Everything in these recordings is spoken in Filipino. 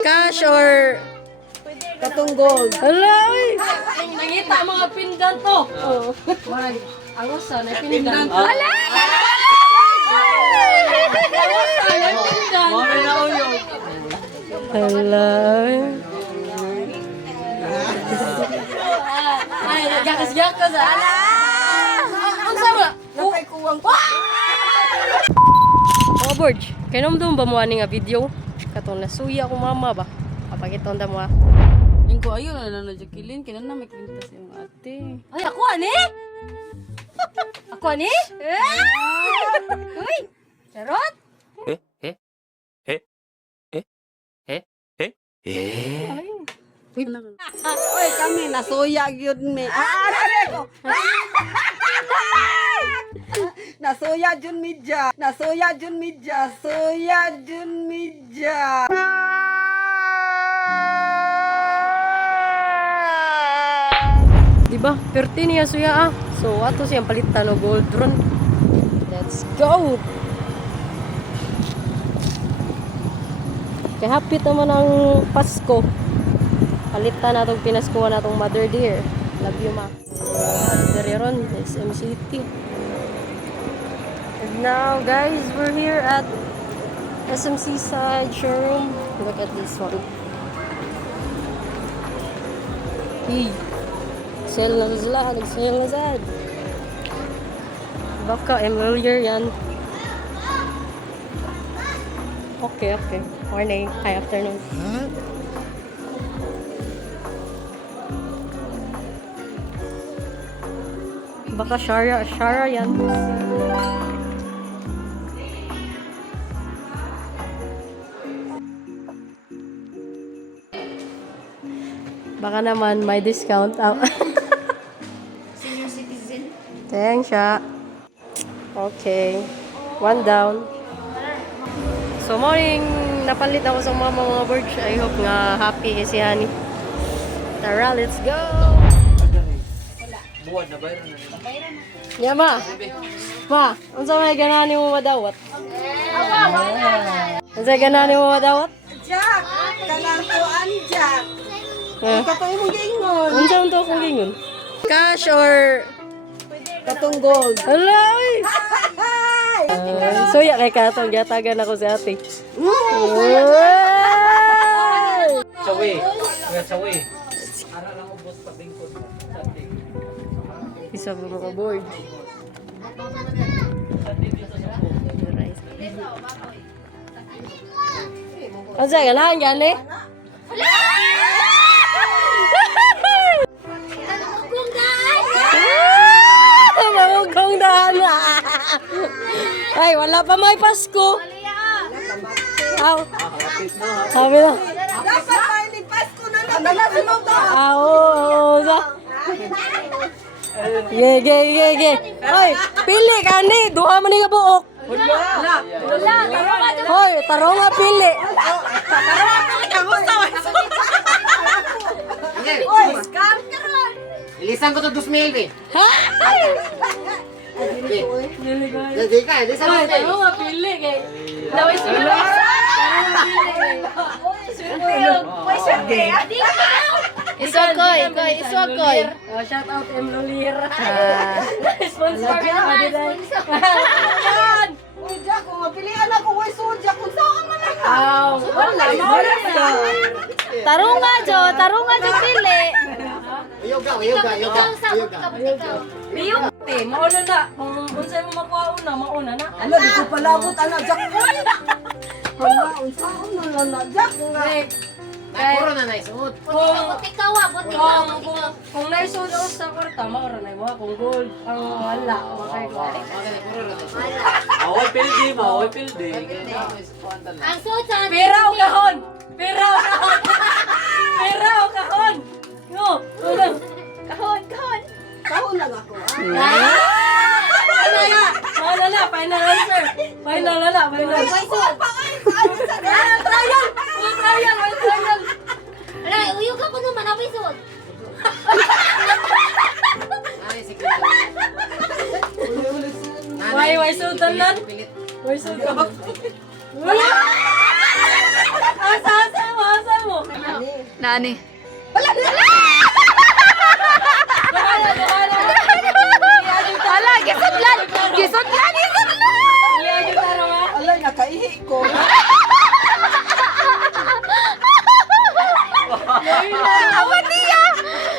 Cash or Katong gold. alay! Nangita mga pindan to. Oh. Marag angosan ay pindan. Alay! Angosan ay pindan. Alay! Ay, gakas-gakas ala. Ang sama. Napay kuwang Oh, Borge, kainom doon ba mo ani nga video? Katong nasuya ko mama ba? Kapag mo ah. Ingko ayo na lang najakilin kina na may kwintas yung ate. Ay, ako ani? Ako ani? Uy! Charot? Oy kami nasuya gyud mi. Dali ko. Nasuya jud midya. Nasuya jud midya. Suya jud midya. Diba? 13 niya suya ah. So, ato siyang palitan o gold run. Let's go! Kaya hapit naman ang Pasko. Palitan na itong pinaskuhan na itong mother dear. Love you, ma. Dari ron, SM City. And now, guys, we're here at SMC side showroom. Look at this one. Hey. Sale na sila. Nag-sale na sila. Baka familiar yan. Okay, okay. Morning. Hi, afternoon. Baka Shara yan. Baka naman may discount out. Senior citizen. Thanks, siya. Okay. One down. So, morning. Napalit ako sa mga birds. I hope nga happy si Honey. Tara, let's go! Buwan na bayran na Yeah, ma. Ma, unsa may ganahan mo madawat? Unsa ganahan mo madawat? Jack, kanang ko Jack. Eh, Katoy mo gingon. unsa unto akong gingon? Cash or Katong gold. alay! So, ya kay katong gatagan ako sa ate. Sawi. Kuya sawi. Ara lang ubos pa bingkod. Sabi. Isa pa mga board. Unsa ganahan gani? Mamugong dahan na. Ay, wala pa may Pasko. Aw. Sabi na. Dapat may lipas ko na lang mo to. Aw. Ge. Hoy, pili ka ni. Duha man nga buok. Wala. Hoy, tarong nga pili. Oy, scam ka ron. Ilisan ko to 2,000 be. Ha? Jadi ka, ilisan Hoy, ko. tarong nga pili kay. Laway sila. Isokoy, isokoy. Oh, shout out Emlolira. Sponsor ka naman. Yan. Uy, Jack, kung mapilian ako, uy, sudya, kung saan man lang. Aw, wala na. Tarunga jo pili. Yoga. Biyong te, mauna na. Kung unsay mo makuha una, mauna na. Ala, di ko palabot, ana, Jack. Hala, unsaon na lang na, Jack. Puro na naisuot. Kung naisod ako sa kwarta, maura na mo. Kung gold, ang wala. Okay ko. Puro na naisuot. Awoy pildi mo, awoy pildi. Ang susan. Pera o kahon! Pera o kahon! Pera o kahon! No! Kahon! Kahon lang ako. Final answer! Final na! Suot pa, ay, ano sa Trial! Trial! Aray, uyo ka ko naman ako isod. Ay, sige. Why sudan nan? Why sudan? Asa mo? Nani? Ala, gisudlan! Gisudlan! Alay, nakaihi ko. Awan niya!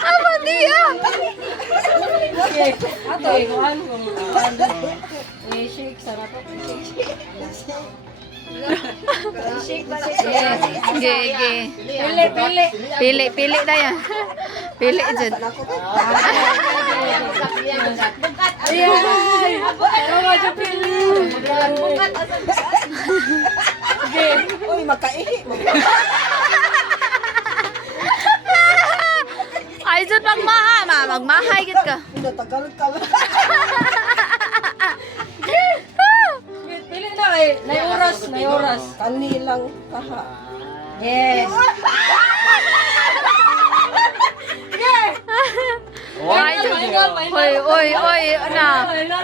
Awan niya! Ato, ikuhan ko. Shake, sarap ako. Ge. Pili. Pili na yan. Pili dyan. Ay! Pero nga dyan pili. Uy, makaihi mo. Ay, dyan magmaha. Magmahay git ka. Natagal ka lang. Pili na kay. Nay oras. Kanilang kaha. Yes. Ay, dyan. Oy, ana.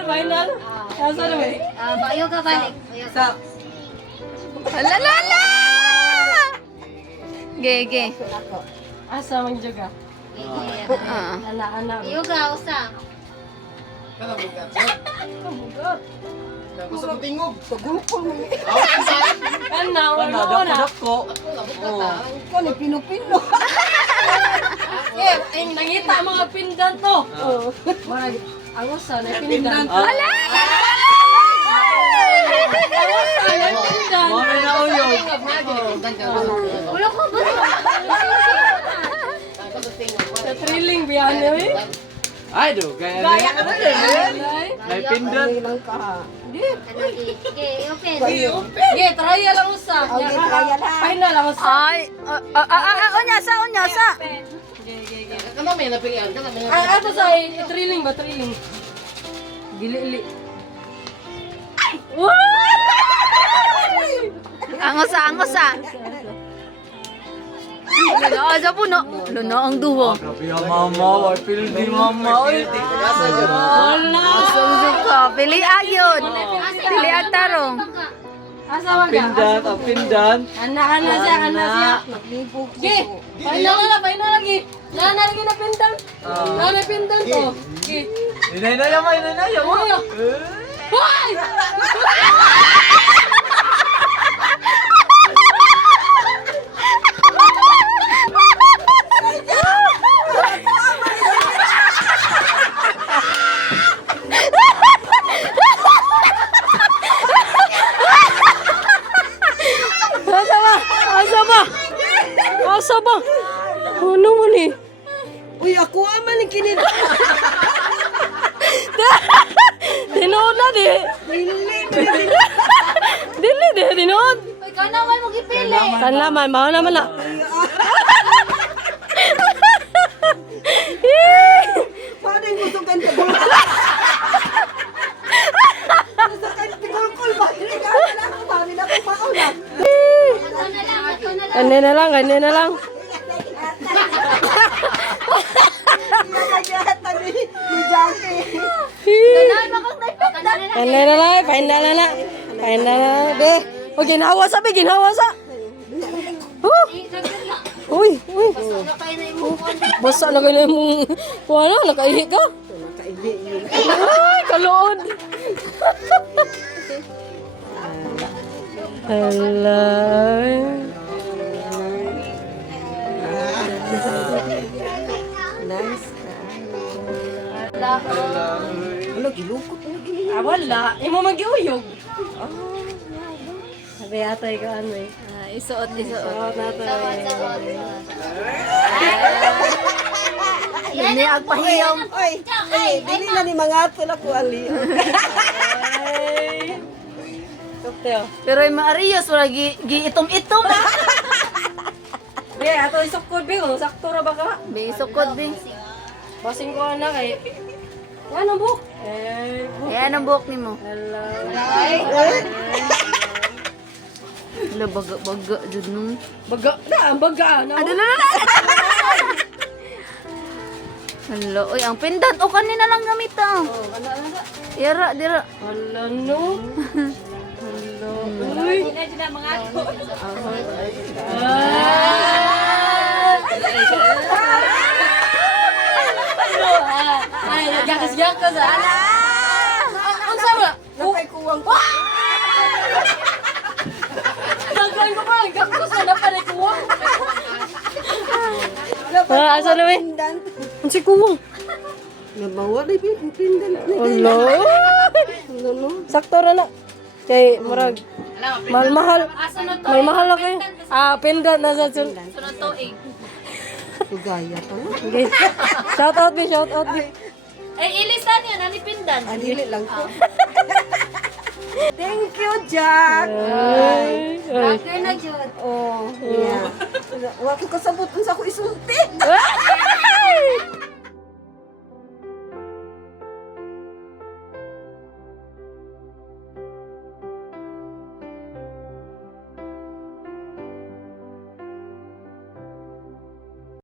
Final. Asa na may? Bayo ka balik. Sa Alalala! Ge. Asa man juga? Anak-anak. Yoga, usa. pagulpol mo. Kana, wala na. Kani pino-pino. Ay, nangita mga pindan to. Marag, angos sa na pindan. Ala! Mga na uyog. Ulo ko ba? Sa thrilling biyan eh. Ay, do. Gaya ka na may pindan. Kanilang kaha. Trial lang usa. Trial ha. Final lang usa. Ay, unyasa. Ay, ato sa thrilling ba, thrilling. Gili-li. Angosa. Aja puno. Luno ang duho. Grabe ang mama. Ay, pildi mama. Ay, Suka, pili agyon. Pili atarong. Asa man ka? pindan. Ang pindan. Ana siya. Naglibog Gi, final lagi. Lana lagi na pindan. Lana pindan to. Gi. Inay-naya mo. Hoy! Asa ba? Ano man eh? Uy, ako aman yung kinid. Tinood na di. Dili di, tinood. Ay, kanaman mo gipili. Kanlaman, bawa naman na. Paano yung gusto kang tigulkol? Gusto kang tigulkol ba? Paano na kung maulang? Ganyan na lang. Nagagatan ni Jackie. Ganyan na lang, final na lang. Be, o ginawa sa. Uy. Basta na kayo mong, wala, nakaihi ka. Ay, kalood. Hello. Ano, gilukot na gilukot. Wala. Imo magiuyog. Sabi atay ka ano eh. Isuot. Suot na to Ini agpahiyom. Oy, dili na ni mga ato na ko ali. Cocktail. Pero yung mga Arios, wala giitom-itom. Be, ato isukod be, sakto ra ba ka? Bisukod din. Basing ko na kay. Ano buk? Ayan ang buhok ni mo. Hello. Wala, baga, dyan nung. Baga na. Adala. Hello, oy, ang pendant. O, kanina lang gamit ah. Yara, dira. Wala no. Uy. Yak ka sa. Ang sama. Napay kuwang ko. Nagkain ko pa. Yak ko sa napanay ko. Asa na eh? Ang si Kuwang. Nabawa na yung pindan. Hello. Sakto ra na. Kay murag mahal-mahal. Mahal-mahal na kayo. Pendant na sa sun. Sunod to, eh. Tugaya pa na. Okay. Shout out me, shout out me. Ay, ilisan yun, ani pindan. Adili lang ko. Thank you, Jack. Ay, ay. Kaya na, Jud. Oh, yeah. Wa ko kasabot unsa ko isulti.